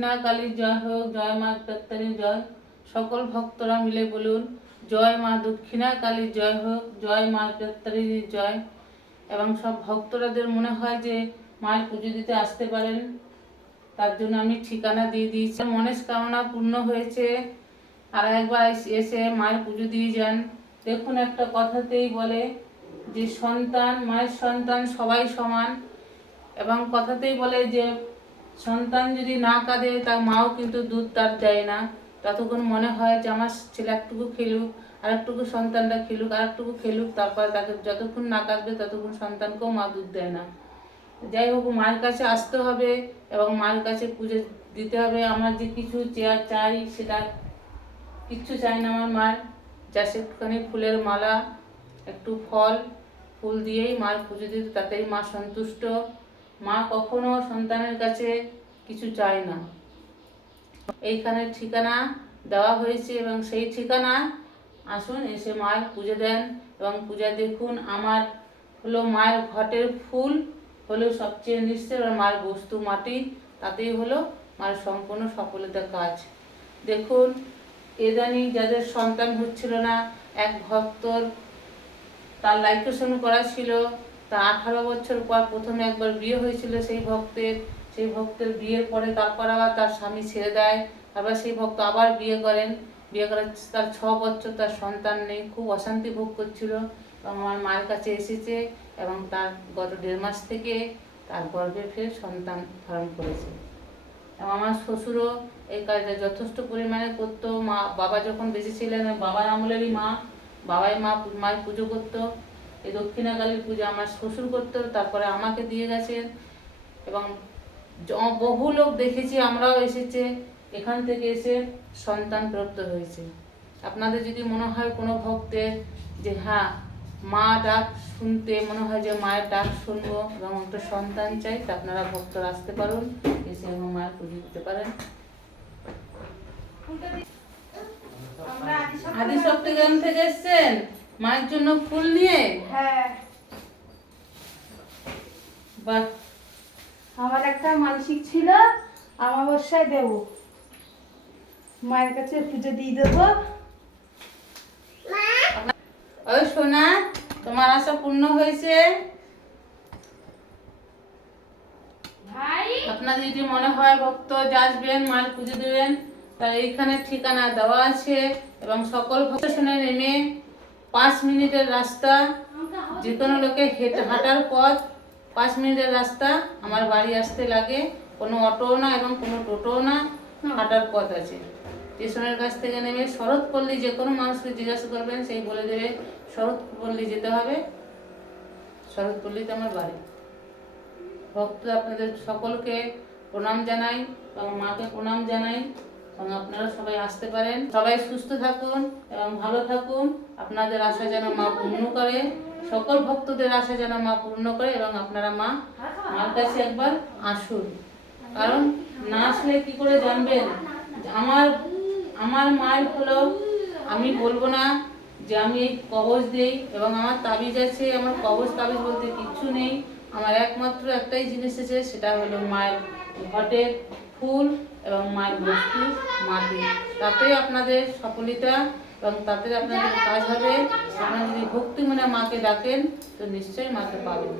দক্ষিণা কালীর জয় হোক, জয় মা দত্তারির জয় সকল ভক্তরা মিলে বলুন, জয় মা দক্ষিণা কালীর জয় হোক, জয় মা দত্তারির জয়। এবং সব ভক্তরাদের মনে হয় যে মায়ের পুজো দিতে আসতে পারেন, তার জন্য আমি ঠিকানা দিয়ে দিয়েছি। মনস্কামনা পূর্ণ হয়েছে, আর একবার এসে মায়ের পুজো দিয়ে যান। দেখুন একটা কথাতেই বলে যে সন্তান, মায়ের সন্তান সবাই সমান। এবং কথাতেই বলে যে সন্তান যদি না কাঁদে, তার মাও কিন্তু দুধ তার দেয় না। ততক্ষণ মনে হয় যে আমার ছেলে একটুকু খেলুক আর একটুকু সন্তানটা খেলুক আর একটুকু খেলুক, তারপর তাকে যতক্ষণ না কাঁদবে, ততক্ষণ সন্তানকেও মা দুধ দেয় না। যাই হোক মায়ের কাছে আসতে হবে এবং মায়ের কাছে পুজো দিতে হবে। আমার যে কিছু চেয়ার চাই, সেটা কিচ্ছু চাই না আমার মার। যা একটুখানি ফুলের মালা, একটু ফল, ফুল দিয়েই মার পুজো দিতে, তাতেই মা সন্তুষ্ট। মা কখনো সন্তানের কাছে কিছু চায় না। এইখানে ঠিকানা দেওয়া হয়েছে এবং সেই ঠিকানা আসুন এসে মায়ের পুজো দেন এবং পূজা দেখুন আমার হলো মায়ের ঘটের ফুল হলো সবচেয়ে নিশ্চয় এবং মায়ের বস্তু মাটি, তাতেই হলো মায়ের সম্পূর্ণ সফলতা কাজ। দেখুন এদানি যাদের সন্তান হচ্ছিল না, এক ভক্তর তার লাইকেশন করা ছিল। তা আঠারো বছর পর প্রথমে একবার বিয়ে হয়েছিল সেই ভক্তের। সেই ভক্তের বিয়ের পরে তারপর আবার তার স্বামী ছেড়ে দেয়। আবার সেই ভক্ত আবার বিয়ে করেন। বিয়ে করার তার ছ বছর তার সন্তান নেই। খুব অশান্তি ভোগ করছিল আমার মায়ের কাছে এসেছে এবং তার গত দেড় মাস থেকে তার গর্ভে ফের সন্তান ধারণ করেছে। এবং আমার শ্বশুরও এই কাজটা যথেষ্ট পরিমাণে করতো। মা, বাবা যখন বেঁচে ছিলেন, বাবার আমলেরই মা, বাবাই মা, মায়ের পুজো করতো। এই দক্ষিণাকালীর পুজো আমার শ্বশুর করতো তারপরে আমাকে দিয়ে গেছেন এবং বহু লোক দেখেছি আমরাও এসেছে এখান থেকে এসে সন্তান প্রাপ্ত হয়েছে। আপনাদের যদি মনে হয় কোনো ভক্তের যে হ্যাঁ মা ডাক শুনতে মনে হয় যে মায়ের ডাক শুনব এবং একটা সন্তান চাই তা আপনারা ভক্তরা আসতে পারুন এসে এবং মায়ের পুজো দিতে পারেন। আদি সপ্তগ্রাম থেকে এসছেন? মায়ের জন্য ফুল নিয়ে? হ্যাঁ। বাহ। আমার একটা মানসিক ছিল আমাবস্যায় দেব। মায়ের কাছে পুজো দিয়ে দেবো। ওই সোনা তোমার আশা পূর্ণ হয়েছে? ভাই? আপনাদের যদি মনে হয় ভক্ত যে আসবেন মায়ের পুজো দেবেন তাহলে এইখানে ঠিকানা দেওয়া আছে এবং সকল ভক্ত শুনে নেমে পাঁচ মিনিটের রাস্তা, যে কোনো লোকে হেঁটে হাঁটার পথ, পাঁচ মিনিটের রাস্তা, আমার বাড়ি আসতে লাগে। কোনো অটোও না এবং কোনো টোটোও না, হাঁটার পথ আছে। স্টেশনের কাছ থেকে নেমে শরৎপল্লী যে কোনো মানুষকে জিজ্ঞাসা করবেন, সেই বলে দেবে, শরৎপল্লী যেতে হবে। শরৎপল্লীতে আমার বাড়ি। ভক্ত আপনাদের সকলকে প্রণাম জানাই এবং মাকে প্রণাম জানাই। এবং আপনারা সবাই আসতে পারেন। সবাই সুস্থ থাকুন এবং ভালো থাকুন। আপনাদের আশা যেন মা পূর্ণ করে। সকল ভক্তদের আশা যেন মা পূর্ণ করে এবং আপনারা মা মার কাছে একবার আসুন। কারণ না আসলে কি করে জানবেন? আমার আমার মায়ের হলো, আমি বলব না যে আমি এই কবজ দেই এবং আমার তাবিজ আছে। আমার কবজ তাবিজ বলতে কিচ্ছু নেই। আমার একমাত্র একটাই জিনিস আছে, সেটা হলো মায়ের ঘটের ফুল এবং মায়ের বস্তু, মাটি। তাতেই আপনাদের সফলতা এবং তাতে আপনাদের কাজ হবে। আপনারা যদি ভক্তি মনে মাকে ডাকেন, তো নিশ্চয়ই মাকে পাবেন।